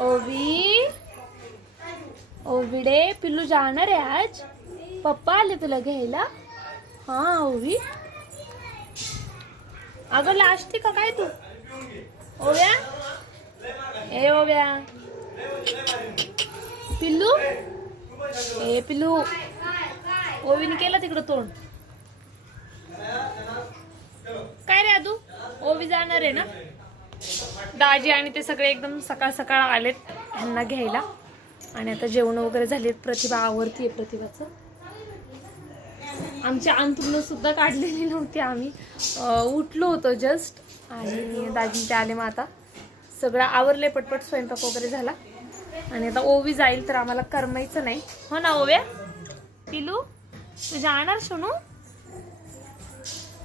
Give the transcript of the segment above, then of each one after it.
ओवी ओविडे पिल्लू जाणार आहे आज. पप्पा आले तुला घ्यायला. हा ओवी. अगं लाजते का काय तू? ओव्या? ए ओव्या. पिल्लू? ए पिल्लू. ओवीने केलं तिकडं तोंड. काय रे आदू? ओवी जाणार आहे ना? दाजी आणि ते सगळे एकदम सकाळ सकाळ आलेत ह्यांना घ्यायला. आणि आता जेवण वगैरे झालेत. प्रतिभा आवडती आहे प्रतिभाचं. आमची अंतरुणं सुद्धा काढलेली नव्हती आम्ही. उठलो होतो जस्ट आणि दाजी ते आले मग आता. सगळं आवरले पटपट स्वयंपाक वगैरे झाला. आणि आता ओवी जाईल तर आम्हाला करमायचं नाही. हो ना ओव्या? पिलू? तुझ्या जाणार सोनू?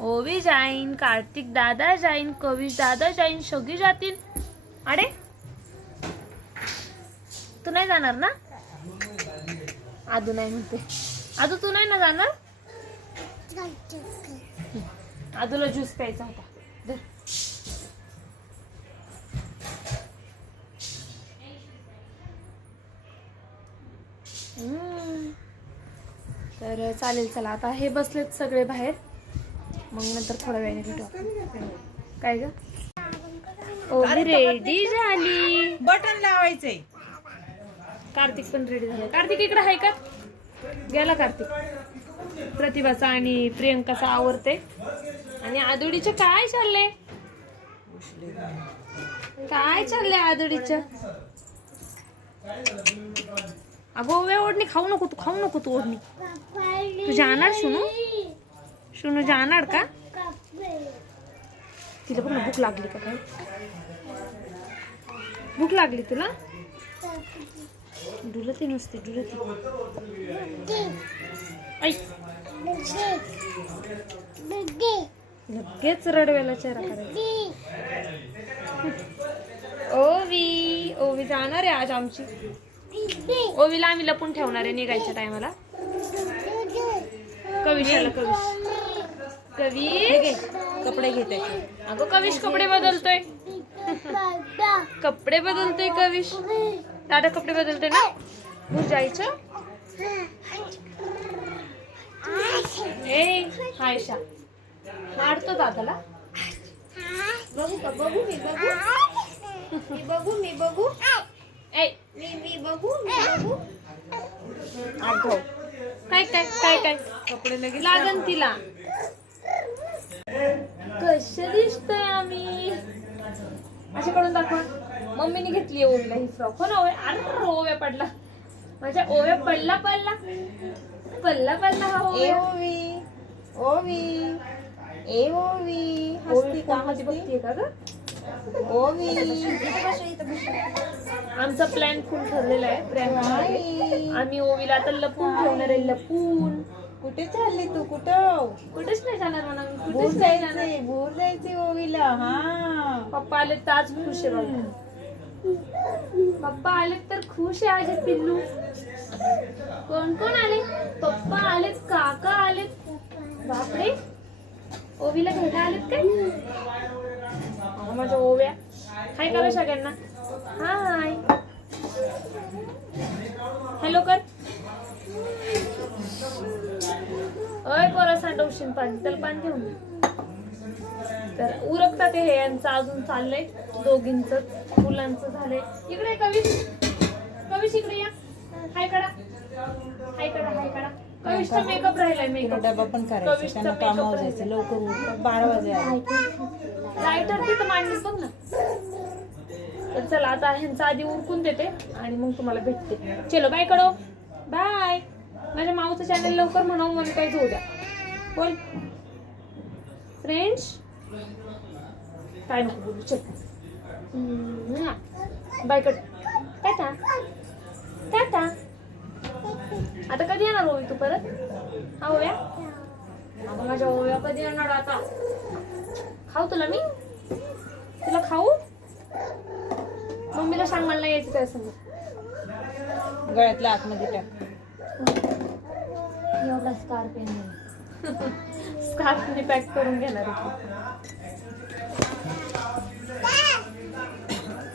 ओवी जाईन कार्तिक दादा जाईन कविश दादा जाईन सगळी जातील अरे तू नाही जाणार ना? आदू नाही म्हणते. आदू तू नाही ना जाणार? आदूला ज्यूस प्यायचा होता. तर चालेल चला. आता हे बसलेत सगळे बाहेर. मग नंतर थोड्या वेळाने आपण. काय ग? रेडी झाली. बटन लावायचंय. कार्तिक पण रेडी झाला. कार्तिक इकडे आहे का? गेला कार्तिक. प्रतिभाचा आणि प्रियंकाचा आवडते आणि आदुडीचं काय चाललंय? काय चाललंय आदुडीचं? अगो ओढणी खाऊ नको तू खाऊ नको तू ओढणी. तू जाणार शुनू शुनू जाणार का? तिला पण भूक लागली का काय? भूक लागली तुला? डुलती नुसती डुलती. ऐक. लगेच रडवेला चेहरा करायचा. ओवी ओवी जाणार आहे आज आमची. ओवीला आम्ही लपून ठेवणार आहे निघायच्या टायमाला. कविशाला कविश. कविश? कपडे घे त्याचे. अगं कविश कपडे बदलतोय. कपडे बदलतोय कविश. दादा कपडे बदलतोय ना? भूर जायचं ए हायशा मारतो दादाला. बघू का बघू मी बघू. मी बघू मी बघू. ए मी मी बघू मी बघू. आठव काय काय काय काय? कपडे लगेच लागन तिला. कसे दिसतोय आम्ही? अशा कडून दाखवा. मम्मीने घेतली ओव्याला ही फ्रॉक हो ना ओव्या अरे ओव्या पडला. माझ्या ओव्या पडला पडला. पडला पडला हा ए ओव्या ओवी. ओवी. ए ओवी. हसती का हसती? बघतीये का ग? ओवी. आमचा प्लॅन फुल ठरलेला आहे आई, आम्ही ओवीला आता लपून ठेवणार आहे लपून. कुठे चालली तू? कुठं? कुठेच नाही जाणार म्हणा मी भूर कुठेच नाही जाणार. जायचंय भूर जायचंय ओवीला हा. पप्पा आले तर आज खुश आहे पप्पा आले तर खुश आहे आज हे पिल्लू. कोण कोण आले? पप्पा आलेत काका आलेत. बापरे. ओवीला घ्यायला आलेत काय? माझ्या ओव्या. हाय करा सगळ्यांना? हाय. हॅलो कर. अय पोरा सांडवशीन पाणी त्याला पाणी घेऊन. तर उरकतात हे यांचं अजून चाललंय दोघींच मुलांचं झालंय. इकडे कविश. कविश इकडे या. हाय कडा. हाय कडा हाय कडा. मेकअप राहिलाय मेकअप डबा पण करायचा त्यांना कामावर जायचं लवकर उठतात बारा वाजे आले. लायटर तिथं मांडलीस बघ ना. तर चला आता ह्यांचा आधी उरकून देते आणि मग तुम्हाला भेटते. चलो बाय कडो. बाय माझ्या माऊचं चॅनल लवकर म्हणावं मला काय जाऊ द्या. बोल फ्रेंड्स? काय नको बोलू चल. बाय कट टाटा. टाटा. आता कधी येणार ओवी तू परत? हा ओव्या? आता माझ्या ओव्या कधी येणार आता? खाऊ तुला मी? तुला खाऊ? मम्मीला सांग मला यायचं त्या संग गळ्यातल्या आतमध्ये टाक. एवढा स्कार्फ स्कार्फने पॅक करून घेणार आहे.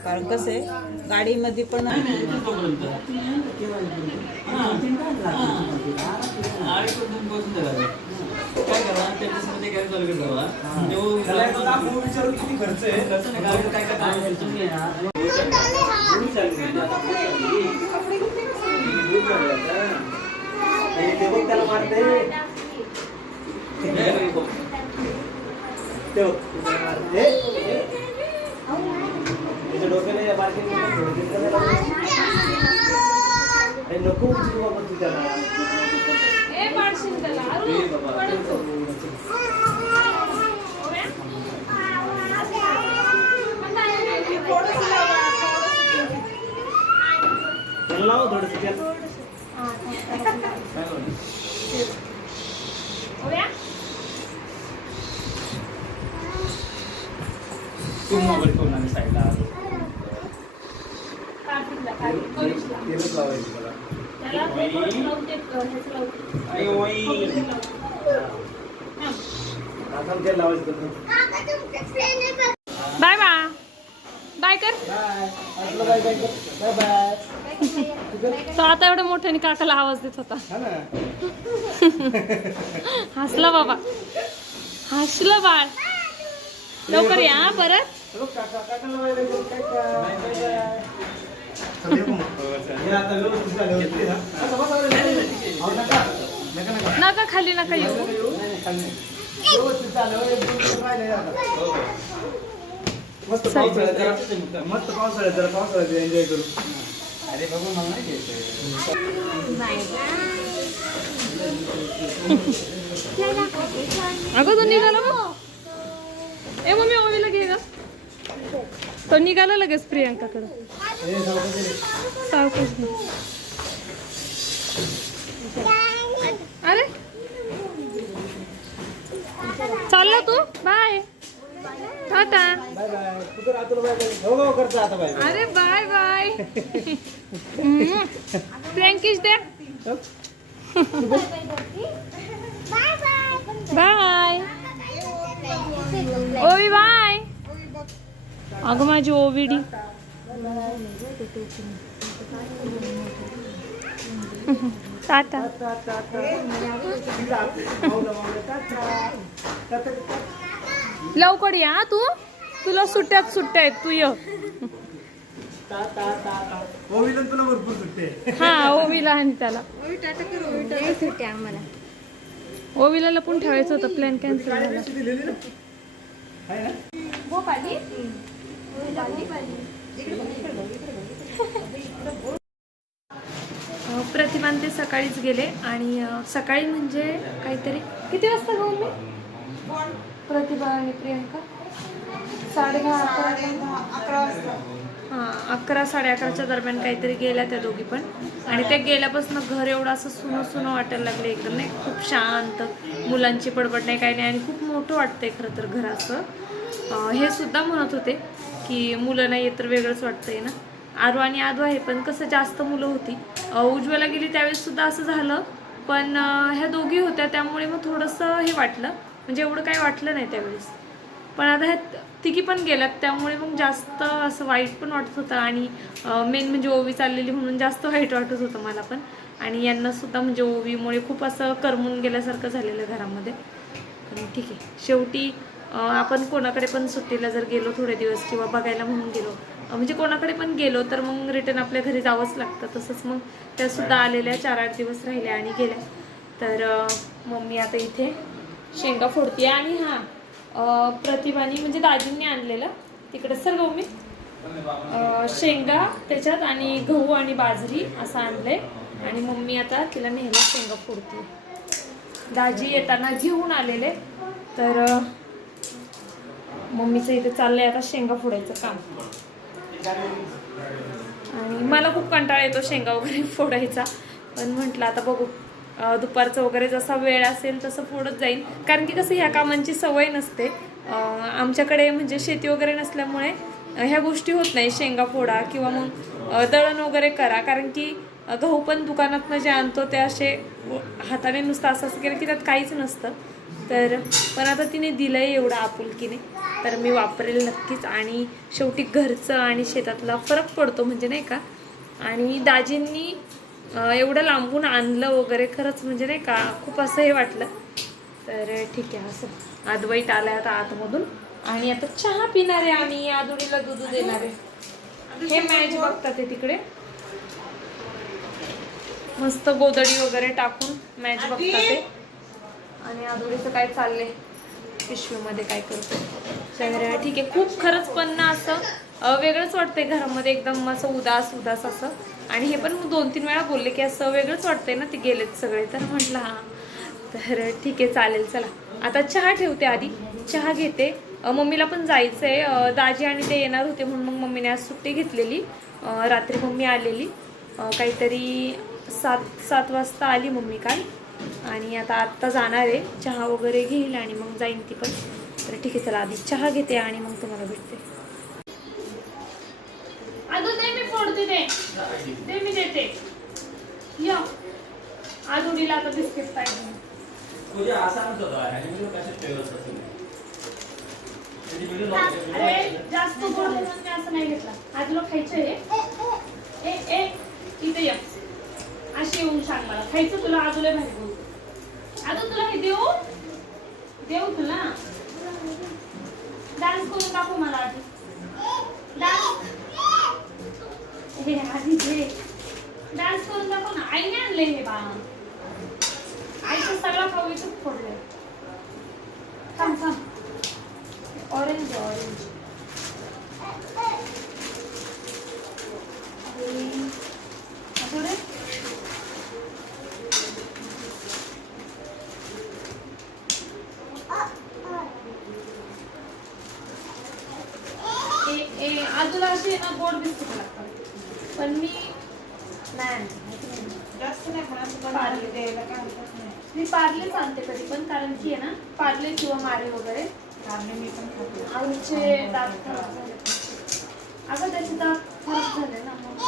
कारण कसं आहे गाडीमध्ये पण काय करा त्याच्यामध्ये काय चालू करा त्याला एकदा दाखवून विचारू किती खर्च आहे. काय काय काम नको उचलू बाबा तू त्याला ए पाडशील त्याला अरू, पडतो. ओव्या? त्याला लाव थोडंसं त्याला. ओव्या? तू मोबाईल ठेवून आणि साईडला आलो. तेलच लावायचं. आता तेल लावायचं. बाय बा बाय कर बाय. आपलं बाय बाय कर. Bye bye. तो आता एवढ्या मोठ्याने काकाला आवाज देत होता हा. हसला बाबा हसलं बाळ लवकर या हा, परत नका. खाली नका येऊ मस्त पावसाळ्यात जरा मस्त पावसाळ्यात जरा पावसाळ्यात एन्जॉय करू अरे बघू मला नाही घ्यायचं अगं तो निघाला मग ए मम्मी ओवीला घे ग तो निघाला लगेच प्रियांकाकडे. सावकाश. अरे. चालला तू? Bye. Tata bye bye bye. Bye करता आता बाय बाय. अरे बाय बाय फ्रँकिश दे बाय ओवी बाय अगं माझी ओविडी टाटा. लवकर या तू? तुला सुट्ट्यात सुट्ट्या आहेत तू ये. ओवीला तुला भरपूर सुट्टे हा ओवीला आणि त्याला. ओवीला लपून ठेवायचं होतं प्लॅन कॅन्सल झाला. दिलेली ना आहे ना अं, प्रतिभान ते सकाळीच गेले आणि सकाळी म्हणजे काहीतरी किती वाजता गो मी प्रतिभा आणि प्रियंका? साडे दहा अकरा हां अकरा साडे अकराच्या दरम्यान काहीतरी गेल्या त्या दोघी पण. आणि त्या गेल्यापासून घर एवढं असं सुनं सुनं वाटायला लागलं एकदम नाही खूप शांत मुलांची बडबड नाही काही नाही. आणि खूप मोठं वाटतंय खरं तर घर असं. हे सुद्धा म्हणत होते. की मुलं नाही तर वेगळंच वाटतंय ना? आरू आणि आदू आहे पण कसं जास्त मुलं होती. उज्ज्वला गेली त्यावेळेस सुद्धा असं झालं. पण ह्या दोघी होत्या त्यामुळे मग थोडंसं हे वाटलं. म्हणजे एवढं काही वाटलं नाही त्यावेळेस. पण आता ह्या तिघी पण गेल्यात त्यामुळे मग जास्त असं वाईट पण वाटत होतं. आणि मेन म्हणजे ओवी चाललेली म्हणून जास्त वाईट वाटत होतं मला पण. आणि यांनासुद्धा म्हणजे ओवीमुळे खूप असं करमून गेल्यासारखं झालेलं घरामध्ये. ठीक आहे. शेवटी आपण कोणाकडे पण सुट्टीला जर गेलो थोडे दिवस किंवा बघायला म्हणून गेलो म्हणजे कोणाकडे पण गेलो तर मग रिटर्न आपल्या घरी जावंच लागतं. तसंच मग त्या सुद्धा आलेल्या चार आठ दिवस राहिल्या आणि गेल्या. तर मम्मी आता इथे शेंगा फोडते आणि हां प्रतिभानी म्हणजे दाजींनी आणलेलं. तिकडे सर्व मी अं, शेंगा त्याच्यात आणि गहू आणि बाजरी असं आणलंय. आणि मम्मी आता तिला नेहमी शेंगा फोडते. दाजी येताना घेऊन आलेले. तर मम्मीचं इथे चाललंय आता शेंगा फोडायचं काम. आणि मला खूप कंटाळा येतो शेंगा वगैरे फोडायचा. पण म्हटलं आता बघू. दुपारचं वगैरे जसा वेळ असेल तसं फोडत जाईल कारण की कसं ह्या कामांची सवय नसते. आमच्याकडे म्हणजे शेती वगैरे नसल्यामुळे ह्या गोष्टी होत नाही. शेंगा फोडा किंवा मग दळण वगैरे करा. कारण की गहू पण दुकानातनं जे आणतो ते असे हाताने नुसतं असं असं केलं की त्यात काहीच नसतं. तर पण आता तिने दिलं आहे एवढं आपुलकीने. तर मी वापरेल नक्कीच. आणि शेवटी घरचं आणि शेतातला फरक पडतो म्हणजे नाही का? आणि दाजींनी एवढं लांबून आणलं वगैरे खरंच म्हणजे नाही का? खूप असं हे वाटलं. तर ठीक आहे असं. आदवाईट आलाय आता आतमधून. आणि आता चहा पिणार आहे आणि आदुडीला दूध देणार. आहे हे मॅच बघतात ते तिकडे. मस्त गोदडी वगैरे टाकून मॅच बघतात ते. आणि आदुडीचं काय चाललंय? पिशवीमध्ये काय करतो तर ठीक आहे. खूप खरंच पण ना असं वेगळंच वाटतंय घरामध्ये. एकदम असं उदास उदास असं. आणि हे पण दोन तीन वेळा बोलले की असं वेगळंच वाटतंय ना ते गेलेत सगळे. तर म्हटलं हा. तर ठीक आहे चालेल चला. आता चहा ठेवते आधी. चहा घेते. मम्मीला पण जायचं आहे दाजी आणि ते येणार होते म्हणून मग मम्मीने आज सुट्टी घेतलेली. रात्री मम्मी आलेली. काहीतरी सात सात वाजता आली मम्मी काल. आणि आता आत्ता जाणार आहे. चहा वगैरे घेईल आणि मग जाईन ती पण तर ठीक आहे चला आधी चहा घेते आणि मग तुम्हाला भेटते. जास्त गोड असं नाही घेतला. खायचं आहे ए ए इथे ये. अशी येऊन सांग मला. खायचं तुला आजूला भारी बोलतो आता तुला हे देऊ? देऊ तुला. डान्स करून दाखव मला आधी. डान्स हे आधी घे डान्स करून दाखव ना. आईने आणले हे बा आईचं सगळं खाऊ इथं फोडलंय. थांब थांब ऑरेंज ऑरेंज थोडे ए ए आजूला असे ना गोड बिस्किट लागतात पण मी नाही जास्त नाही पण असं बनवायला द्यायला काय हरकत नाही मी पार्लेच आणते कधी पण कारण की आहे ना पार्ले किंवा मारे वगैरे कारणे मी पण खाते आईचे दात खराब झाले अगं त्याचे दात खराब झाले ना मग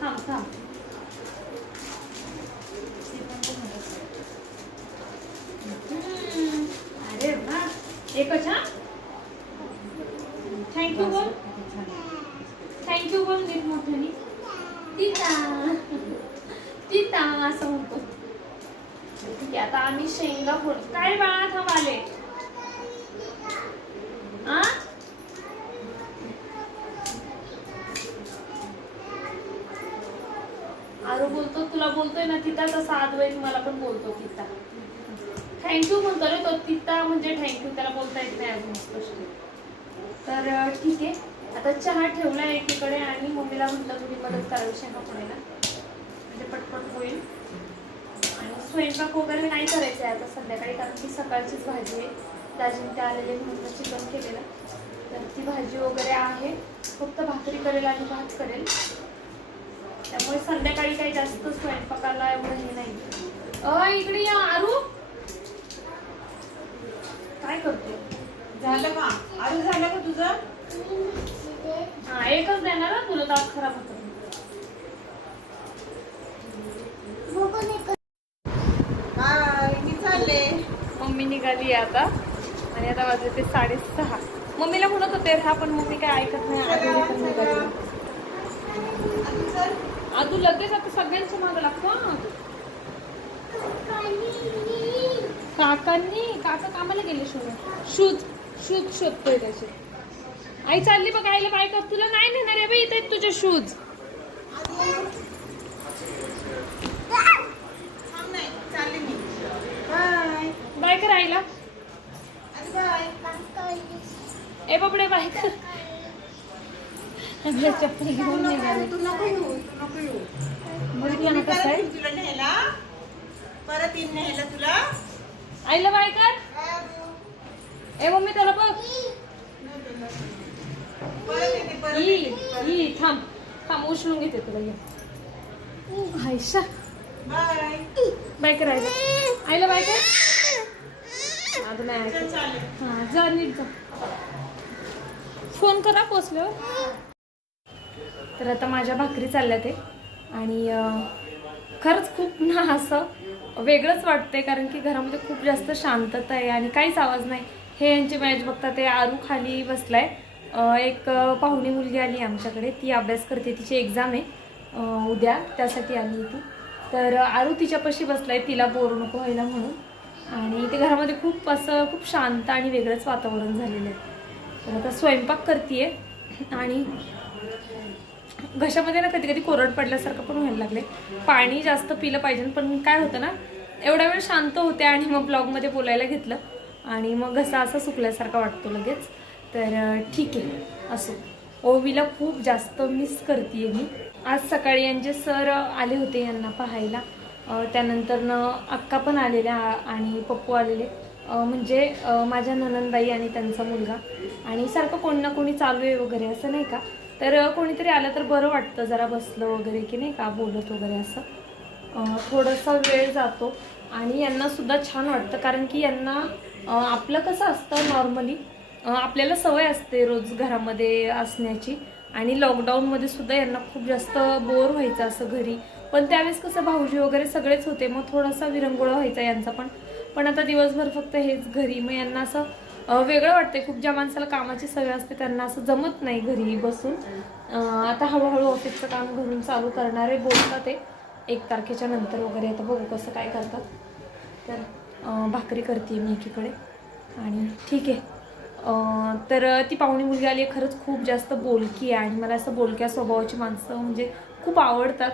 थांब थांब ती पण खूप मदत करते. हम्म. अरे वा एकच हा थँक्यू बोल खूप छान आहे. थँक्यू बोल नीट मोठ्याने तिता तिता असं म्हणतो ठीक आहे आता आम्ही शेंगा फोड काय बाळा थांब आले आ आरू बोलतो तुला बोलतोय तसा आदवैत मला पण बोलतो तिता थँक्यू म्हणतो रे तो तिता म्हणजे थँक्यू त्याला बोलता येत नाही अजून स्पष्ट. तर ठीक आहे. आता चहा ठेवला एकीकडे आणि मम्मीला म्हटलं तुम्ही मदत करावी शेंगा ना म्हणजे पटपट होईल. आणि स्वयंपाक वगैरे नाही करायचं आहे आता संध्याकाळी कारण की सकाळचीच भाजी आहे. दाजीने ते आलेले म्हणून चिकन केलेलं. तर ती भाजी वगैरे आहे. फक्त भाकरी करेल आणि भात करेल. त्यामुळे संध्याकाळी काही जास्त स्वयंपाकाला एवढं हे नाही. अ इकडे या आरू. काय करते? झालं का? आधी झालं का तुझं? हा एकच देणार हं, तुला दात खराब होतं मम्मी निघाली आहे आता. आणि आता वाजले ते साडेसहा. मम्मीला म्हणत होते राहा पण मम्मी काय ऐकत नाही आधी आदू लगेच आता सगळ्यांच्या मागं लागतो हं. काकांनी काका कामाला गेले शोध शूज शूज शोधतोय त्याचे. आई चालली बघ आईला बायका तुला नाही नेणार आहे बाई इथे तुझे शूज बाय कर आईला. ए बाबडे बाय कर. चप्पल घेऊन कसं परत आहे येईन तुला न्यायला? परत येईन न्यायला तुला? आईला बाय कर. ए मम्मी त्याला बघ. ई थांब थांब उचलून घेते तुला ये. आयशा. बाय. बाय कर आईला आईला बाय कर. आता नाही ऐकत. हा जा नीट जा. फोन करा पोचल्यावर. तर आता माझ्या भाकरी चालल्या ते आणि खरंच खूप ना असं वेगळंच वाटतंय कारण की घरामध्ये खूप जास्त शांतता आहे आणि काहीच आवाज नाही. हे यांची मॅच बघता ते आरू खाली बसलाय. एक पाहुणी मुलगी आली आमच्याकडे. ती अभ्यास करते. तिची एक्झाम आहे उद्या. त्यासाठी आली होती. तर आरू तिच्यापाशी बसलाय. तिला बोर नको व्हायला म्हणून. आणि ते घरामध्ये खूप असं खूप शांत आणि वेगळंच वातावरण झालेलं आहे. तर आता स्वयंपाक करते आणि घशामध्ये ना कधी कधी कोरड पडल्यासारखं पण व्हायला लागले. पाणी जास्त पिलं पाहिजे पण काय होतं ना एवढा वेळ शांत होते आणि मग ब्लॉगमध्ये बोलायला घेतलं. आणि मग घसा असा सुकल्यासारखा वाटतो लगेच. तर ठीक आहे असो. ओवीला खूप जास्त मिस करते मी. आज सकाळी यांचे सर आले होते यांना पाहायला. त्यानंतरनं अक्का पण आलेल्या आणि पप्पू आलेले. म्हणजे माझ्या ननंदबाई आणि त्यांचा मुलगा. आणि सारखं कोण ना कोणी चालू आहे वगैरे असं नाही का? तर कोणीतरी आलं तर बरं वाटतं जरा बसलं वगैरे की नाही का बोलत वगैरे असं. थोडासा वेळ जातो आणि यांनासुद्धा छान वाटतं कारण की यांना आपलं कसं असतं नॉर्मली आपल्याला सवय असते रोज घरामध्ये असण्याची आणि लॉकडाऊनमध्ये सुद्धा यांना खूप जास्त बोर व्हायचं असं घरी. पण त्यावेळेस कसं भाऊजी वगैरे सगळेच होते मग थोडासा विरंगुळा व्हायचा यांचा पण. पण आता दिवसभर फक्त हेच घरी मग यांना असं वेगळं वाटतंय. खूप ज्या माणसाला कामाची सवय असते त्यांना असं जमत नाही घरी बसून. आता हळूहळू ऑफिसचं काम घरून चालू करणारे बोलतात ते. एक तारखेच्या नंतर वगैरे आता बघू कसं काय करतात. तर भाकरी करते मी एकीकडे. आणि ठीक. आहे तर ती पाहुणी मुलगी आली आहे खरंच खूप जास्त बोलकी आहे. आणि मला असं बोलक्या स्वभावाची माणसं म्हणजे खूप आवडतात.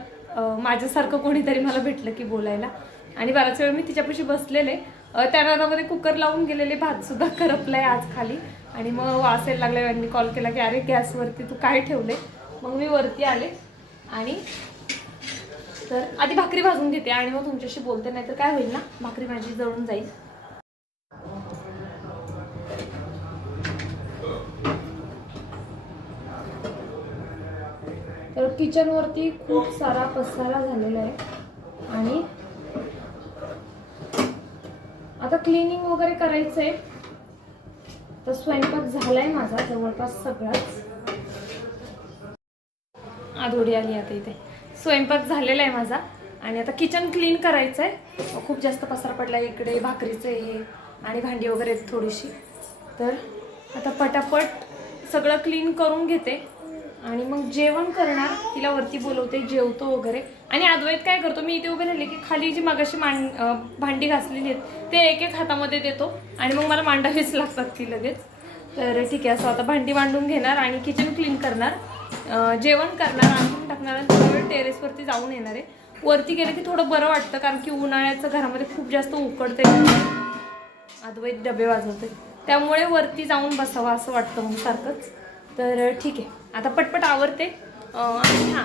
माझ्यासारखं कोणीतरी मला भेटलं की बोलायला. आणि बराच वेळ मी तिच्यापाशी बसलेले. त्या नादामध्ये कुकर लावून गेलेले भातसुद्धा करपलाय आज खाली. आणि मग वासेल यायला लागला यांनी कॉल केला की अरे गॅसवरती तू काय ठेवले मग मी वरती आले. आणि तर आधी भाकरी भाजून घेते आणि मग तुमच्याशी बोलते नाही तर काय होईल ना? भाकरी माझी जळून जाईल. तर किचनवरती खूप सारा पसारा झालेला आहे. आणि आता क्लिनिंग वगैरे करायचं आहे तर स्वयंपाक झालाय माझा जवळपास सगळाच. आधोडी आली आता इथे. स्वयंपाक झालेला आहे माझा. आणि आता किचन क्लीन करायचं आहे खूप जास्त पसार पडला आहे इकडे भाकरीचं हे आणि भांडी वगैरे आहेत थोडीशी. तर आता पटापट सगळं क्लीन करून घेते. आणि मग जेवण करणार तिला वरती बोलवते जेवतो वगैरे. आणि अद्वैत काय करतो मी इथे उभे राहिले की खाली जी मगाशी मांड भांडी घासलेली आहेत ते एक एक हातामध्ये देतो. आणि मग मला मांडावीच लागतात ती लगेच. तर ठीक आहे असं आता भांडी मांडून घेणार आणि किचन क्लीन करणार. जेवण करणार आणून टाकणार आणि थोडा वेळ टेरेसवरती जाऊन येणार आहे. वरती गेलं की थोडं बरं वाटतं कारण की उन्हाळ्याचं घरामध्ये खूप जास्त उकडतंय. अद्वैत डबे वाजवते त्यामुळे वरती जाऊन बसावं असं वाटतं मग सारखंच. तर ठीक आहे. आता पटपट आवरते. आणि हां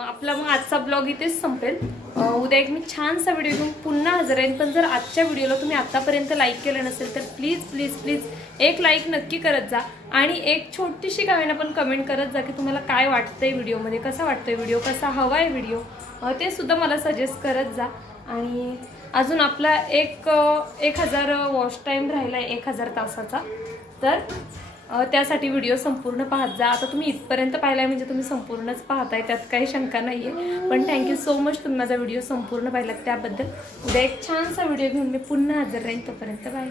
आपला मग आजचा ब्लॉग इथेच संपेल. उद्या एक मी छानसा व्हिडिओ घेऊन पुन्हा हजर आहे पण जर आजच्या व्हिडिओला तुम्ही आत्तापर्यंत लाईक केलं नसेल तर प्लीज प्लीज प्लीज एक लाईक नक्की करत जा. आणि एक छोटीशी गावेनं पण कमेंट करत जा की तुम्हाला काय वाटतंय व्हिडिओमध्ये कसा वाटतोय व्हिडिओ कसा हवा आहे व्हिडिओ ते सुद्धा मला सजेस्ट करत जा. आणि अजून आपला एक एक हजार वॉच टाईम राहिला आहे एक हजार तासाचा. तर त्यासाठी व्हिडिओ संपूर्ण पाहत जा. आता तुम्ही इथपर्यंत पाहिलाय म्हणजे तुम्ही संपूर्णच पाहताय त्यात काही शंका नाही आहे पण थँक्यू सो मच तुम्ही माझा व्हिडिओ संपूर्ण पाहिलात. त्याबद्दल उद्या एक छानसा व्हिडिओ घेऊन मी पुन्हा हजर राहीन तोपर्यंत. बाय